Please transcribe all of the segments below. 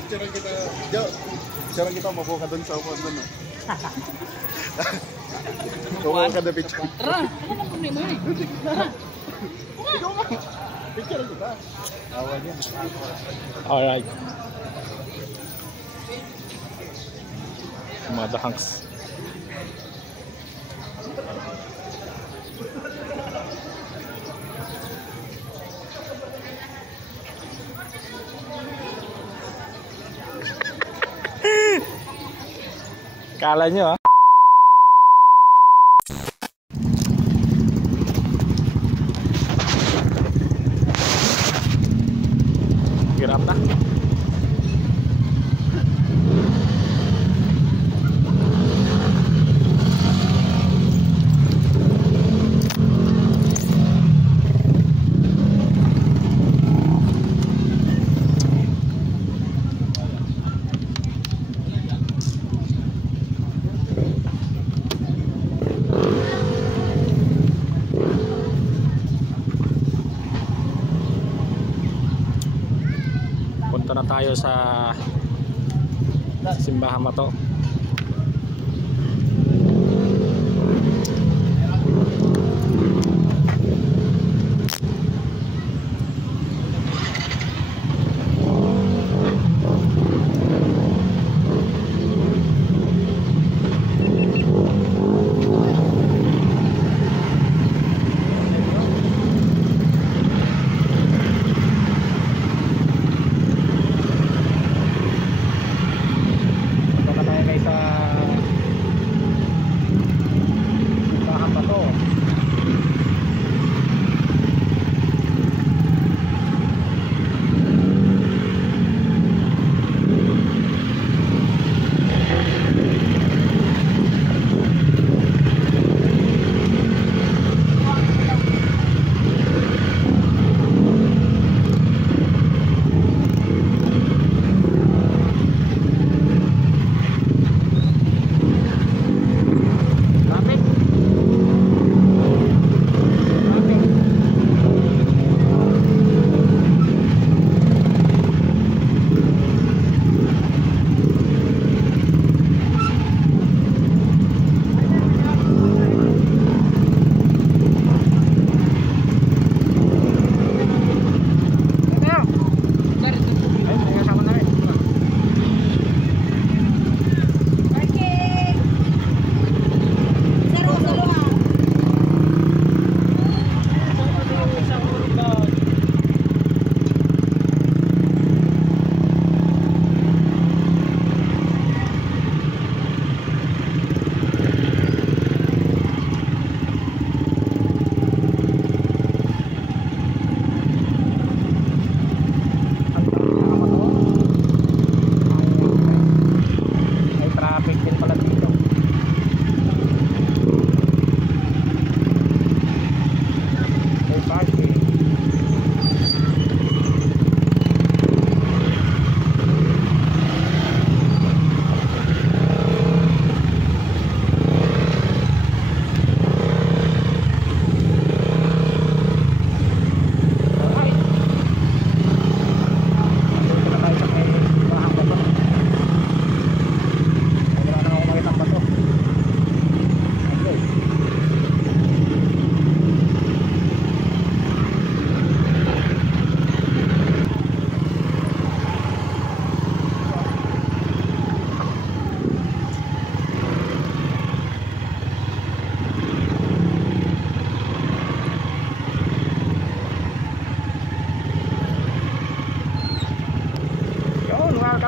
Picturean kita, Jo. Picturean kita, mabuo ka dun sa upuan dun. Mabuo ka na picture. Tara, ano ang problema eh? Ikaw mo. Picturean kita. Awa niya. Alright. Madahangs. Kala nyo ah. Hirap na. Punta na tayo sa simbahan Bato.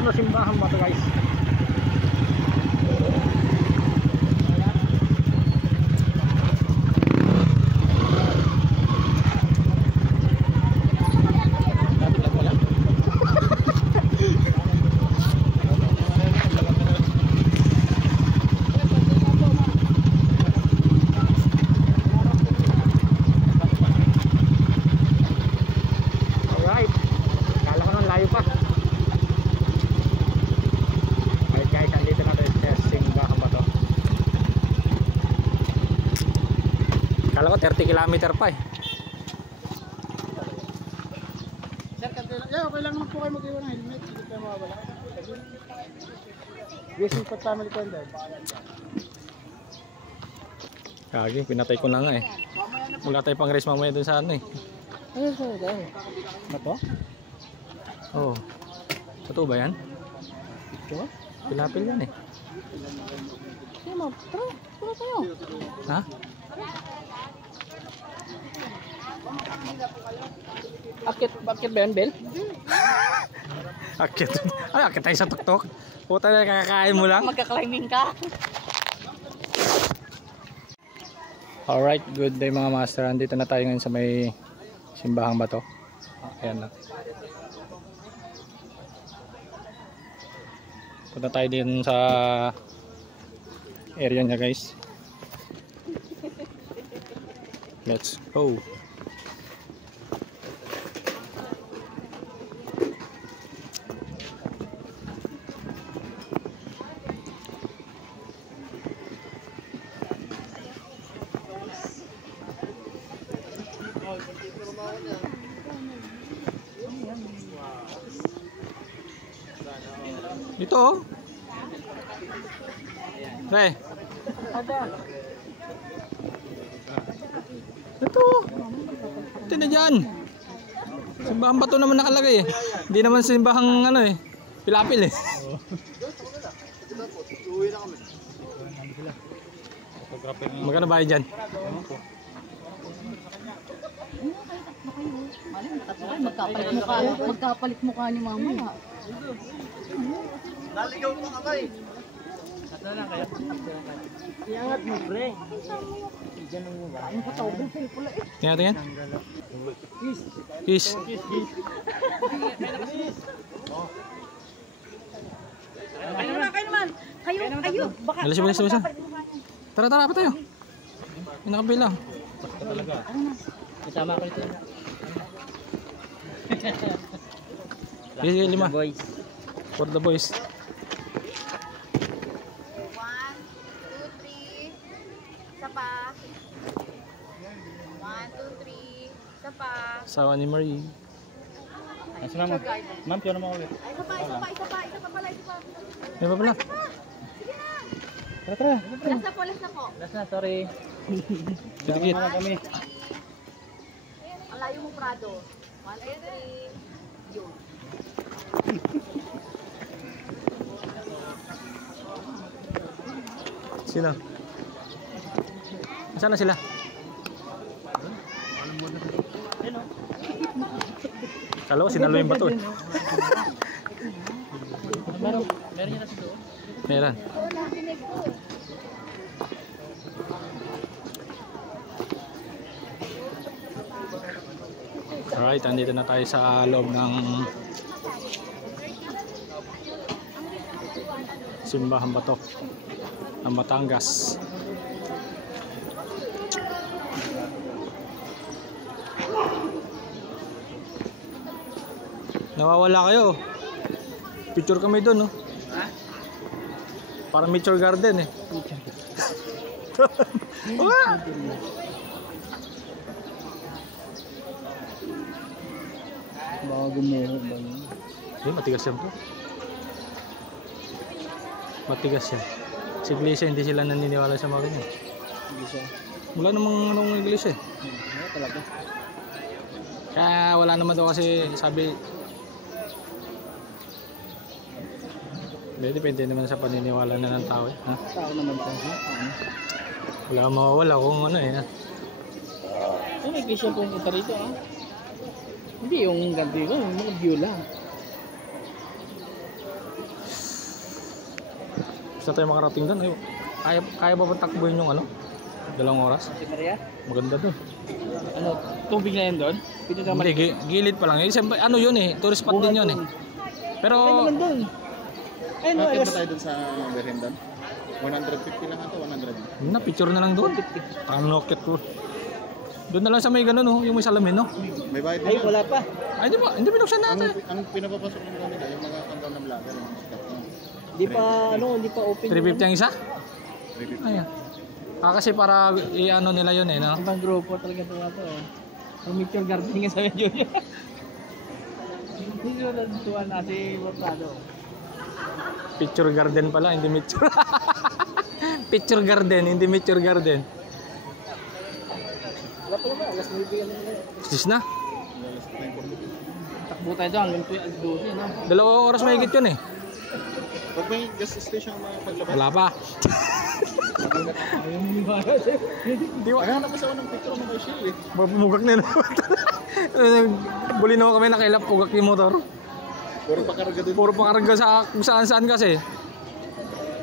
Sa simbahan Bato guys. Alright. Kala ko nang layo pa. Kala ko 30 km pa eh. Sir, kante lang. Yeah, okay lang naman po kayo mag-iwan ng helmet. Hindi kayo mawawala. Blessing po family ko doon. Kagi, pinatay ko na nga eh. Wala tayo pang race mamaya dun sa ano eh. Ayun, sir. Ano to? Oo. Totoo ba yan? Ito? Pilapil yan eh. Sige mo, tara tayo. Ha? Bakit ba yan, Bel? Akit. Ay, akit tayo sa tuktok. Puta na, kakakain mo lang. Magka-climbing ka. Alright, good day mga master. Andito na tayo ngayon sa may simbahang bato. Ayan na. Punta tayo din sa area niya guys. Let's go. Ito oh. Pre. Ito. Ito na dyan. Simbahang bato naman nakalagay eh. Hindi naman simbahang ano eh. Pilapil eh. Magkano ba dyan? Magkapalit mukha ni mama. Naligaw pa kamay. Iangat mo, pre. Tingnan tingnan. Kiss. Kayo naman. Kayo. Baka Bilis. Tara, pa tayo. May nakabilang. Kasama ko ito. Sige, 5. Boys. For the boys. 1, 2, 3. Isa pa. 1, 2, 3. Isa pa. Sawa ni Marie. Nasa naman. Ma'am, tiyo naman ulit. Ay, isa pa. Isa pa pala. May pa pala. Sige na. Tara. Last na po. Last na, sorry. Dikit. Kami. Ang layo mo, Prado. 1, 2, 3. Yun. Sino? Saan na sila? Kala ko sinalo yung bato eh. Meron niya na sa doon. Meron. Alright, andito na tayo sa loob ng simbahan bato ng Batangas. Nawawala kayo. Picture kami doon, no? Para mature garden eh. Wala. Baka gumuho ba yun? Matigas yan po. Matigas yan. Sa iglesia hindi sila naniniwala sa mga ganyan. Hindi siya. Wala namang anong iglesia eh. Ano talaga? Kaya wala naman daw kasi sabi. Depende naman sa paniniwala na ng tao eh. Ha? Tao naman to. Ha? Wala kang mawawala kung ano eh. Ha? Ano may iglesia po punta rito, ha? Hindi yung ganti ko, yung mga view lang. Gusto tayo makarating doon. Kaya ba bang takbuhin yung ano? 2 oras? Si Maria? Maganda doon. Ano, tubig na yan doon? Pwede ka Hindi, gilid pa lang. Siyempre, ano yun eh. Tourist spot din yun eh. Pero, Ay naman doon. Ay no, Bakit ba tayo dun sa Berhen doon? 150 lang ito, 100. picture na lang doon. Ano, kit ko. Doon na lang sa may gano'n, no? Yung may salamin, no? May bayad Ay din. wala pa. Ay, di ba? Hindi binuksan natin. Ang pinapapasok nila yung mga kantang ng vlogger. Hindi pa hindi pa open. 350 ang isa? 350. Ayan. Kasi para i-ano nila yun eh, no? Ang pang grupo talaga ito. Ang mutual gardening sa medyo. Hindi ko natutuwa na si Prado. Picture garden pala, hindi mature. Picture garden, hindi mature garden. Wala pa naman, alas 9 ka naman. Sis na. Takbo tayo doon hanggang 12, no? 2 oras mahigit yun eh. Pag may gas station na paglabas. Wala pa. Ayaw mo yung para siya. Hindi wa. Hanap ko sa unang picture mo kay Shell eh. Mapumugak na naman. Buli naman kami nakailap pugak yung motor. Puro pakarga dun. Puro pakarga sa kung saan-saan kasi.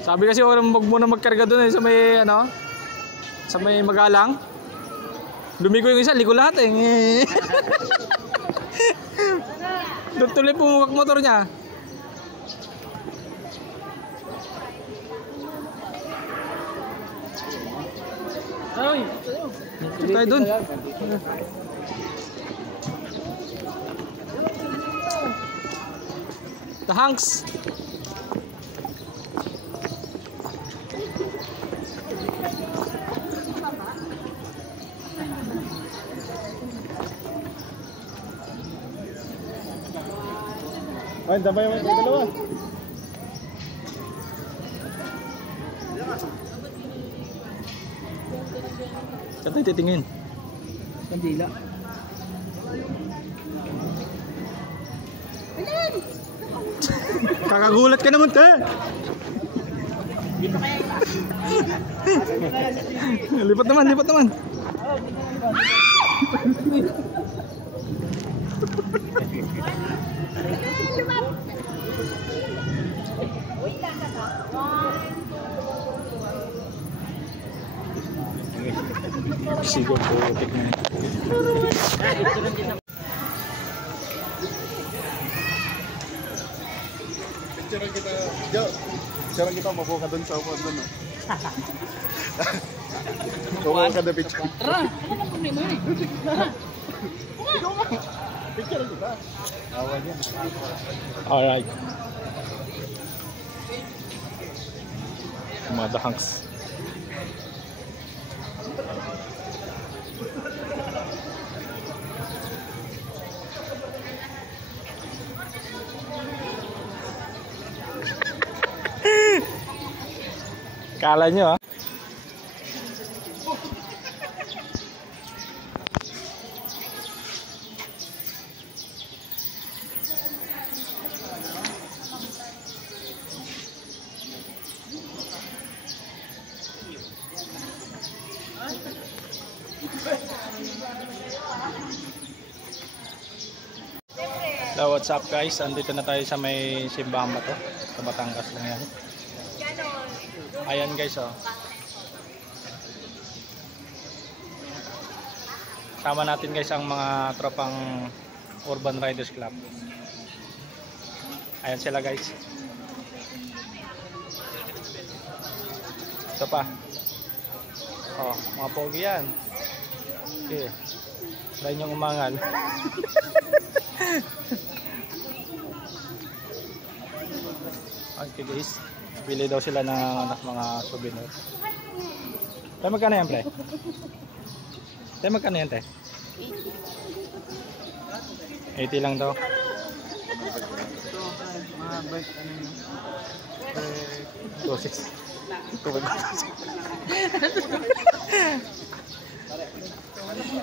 Sabi kasi wag muna magkarga doon eh sa may ano, sa may Magalang. Lumigo yung isa, liko lahat eh. Doon tuloy pumugak motor niya. Ay, Dito tayo dun. The Hanks. Ay, damay mo yung dalawa. Saan tayo titingin? Kandila. Kakagulat ka naman te. Lipat naman, lipat naman. Sigo po, tikman. Picture kita. Jo, picture kita mabuo ka dun sa upuan dun. Mabuo ka na picture. Tara, ano ang problema eh? Picture kita. Awan yan. Alright. Mga The Hanks. Kala nyo ah. So what's up guys, andito na tayo sa may simbahan ba to? Sa Batangas lang yan. Ayan guys oh. Sama natin guys ang mga tropang Urban Riders Club. Ayan sila guys. Ito pa. Oh, mga pogi yan. Okay. Try nyo umangal. Okay guys. Bili daw sila ng mga souvenir. Tayo magkano yan, pre? Tayo magkano yan, te? 80 lang daw. Mga bike, ano yun? 2.6.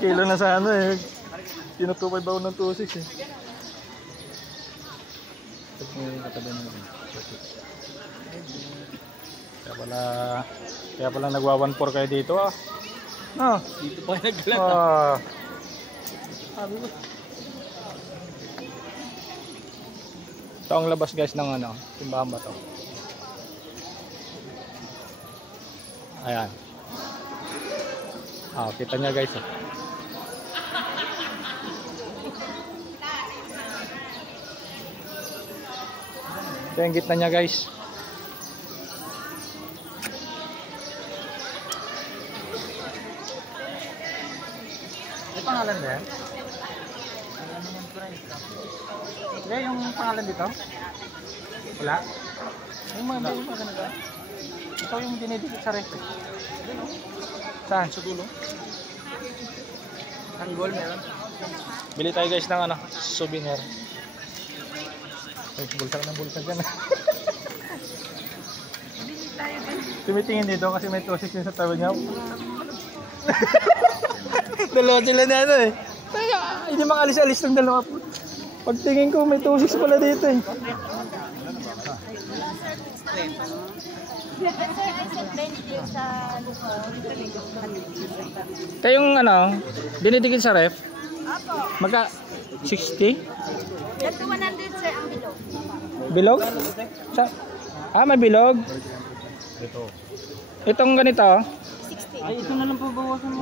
Kilo na sa ano eh. Tinutupay daw ng 2.6 eh. Katabi na naman. Kaya pala nagwa 1.4 kayo dito ah. No. Dito pa naglat Ah. Ito ang labas guys ng ano, simbahan ba to? Ayan. Ah, kita niya guys. Eh. Ito yung gitna niya guys. May pangalan ba yan? Hindi, yung pangalan dito? Wala? Yung mga ganito. Ito yung dinidikit sa ref. Saan? Sa dulo? Tanggol meron. Bili tayo guys ng ano, souvenir. Ay, bulsa ng bulsa dyan. Tumitingin dito kasi may 2.6 yun sa tabi niya. Dalawa sila na ano eh. Kaya, hindi makalis-alis ng dalawa po. Pagtingin ko may 2.6 pala dito eh. Kayong ano, dinidikit sa ref? Magka 60? Up to 100 sir ang bilog. Bilog? May bilog. Itong ganito. 60. Ay, ito na lang po bawasan mo.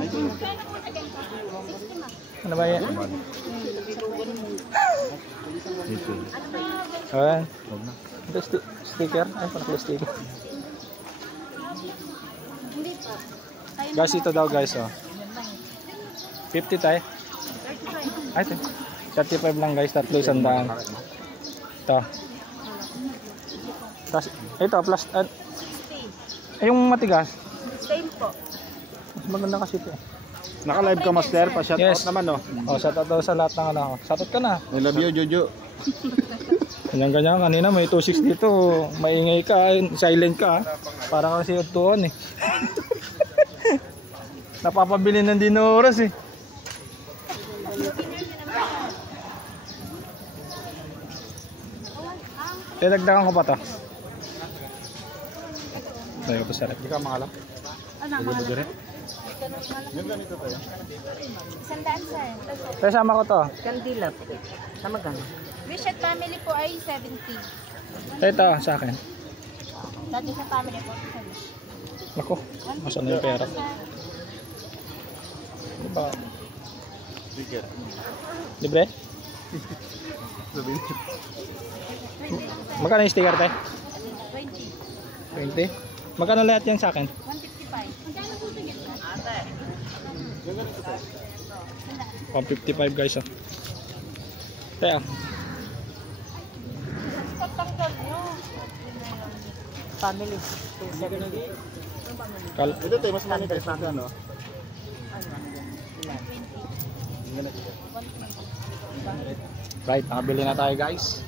Ano ba yan? Ayan. Ito sticker. Ay, parang sticker. Guys, ito daw guys. Oh. 50 tayo. Ay, 35 lang guys. 300. Ito. Tapos, ito plus. Yung matigas. Same po. Mas maganda kasi ito. Naka-live ka master, pa-shout Yes. out naman oh. Oh, shoutout daw sa lahat ng ano. Shoutout ka na. I love you, Jojo. Ganyan-ganyan, kanina may 2.6 dito, maingay ka, silent ka, para kasi utuan eh. Napapabili ng dinoras eh. Dagdagan ko pa to. Dahil ko sa rep. Hindi ka mangalap? Ano? Yung ganito tayo. 100 sir. Kaya sama ko to. Kandila po. Sa magkano? Wish at family po ay 70. Ito sa akin. Dati sa family po. Sa wish. Ako, masan na yung pera. Diba? Sticker. Libre? Sabihin. Magkano yung sticker tayo? 20. 20? Magkano lahat yan sa akin? 155. Magkano po ito yan? Ate. Yung ganito tayo. 155 guys oh. Kaya Family. Ito tayo, mas manipis na ano. right, nakabili na tayo guys.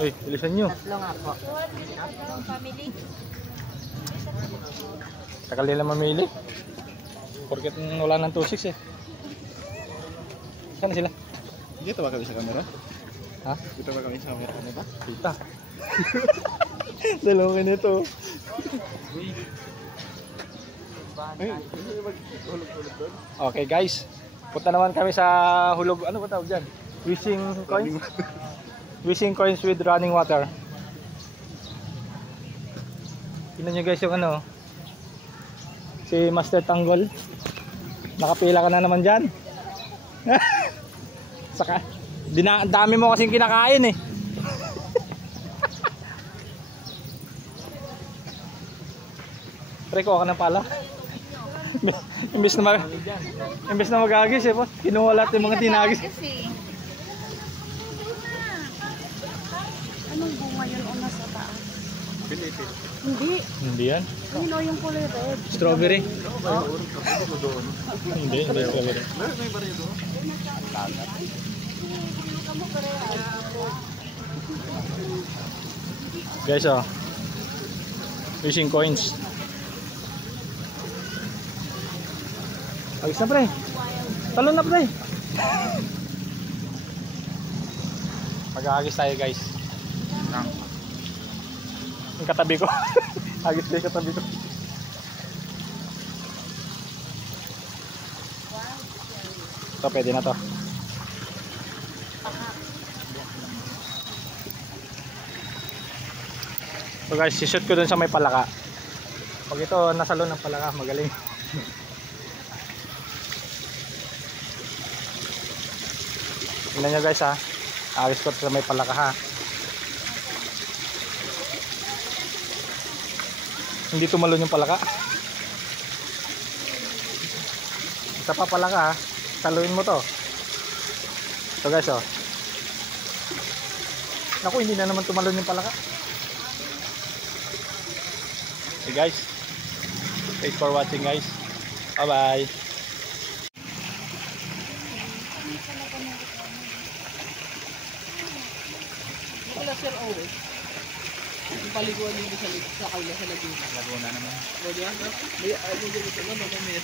Uy, bilisan nyo. Tatlo nga po. Family. Takal nila mamili. Porket wala ng 2.6 eh. Saan sila? Dito ba kami sa camera? Ha? Dito ba kami sa camera? Ano ba? Kita. Dalawa ka nito. Ay, hindi mag-hulog-hulog doon. Okay guys. Punta naman kami sa hulog. Ano ba tawag dyan? Wishing coins? Wishing coins with running water. Tingnan nyo guys yung ano. Si Master Tanggol. Nakapila ka na naman dyan. Saka, dami mo kasing kinakain eh. Pre, kuha ka ng pala. Imbes na mag-agis eh po. Kinuha lahat yung mga tinagis. Anong bunga yun o nasa taas? Pinipil. Hindi. Hindi yan. Ano yung kulay red? Strawberry. Hindi strawberry. Meron may bariya doon? Guys oh. Fishing coins. Agis na pre. Talon na pre. Mag-aagis tayo guys. Yung katabi ko. Agis tayo katabi ko. Ito pwede na to. So guys, sishoot ko dun sa may palaka. Pag ito nasa loob ng palaka, magaling. Tingnan nyo guys ha. Agis ko sa may palaka ha. Hindi tumalon yung palaka. Isa pa palaka ha. Saluin mo to. So guys oh. Naku, hindi na naman tumalon yung palaka. Okay guys. Thanks for watching guys. Bye bye. Sir Owen. Yung paliguan dito sa kaula sa Laguna. Laguna naman. O, di ba? May, ano dito sa Laguna, may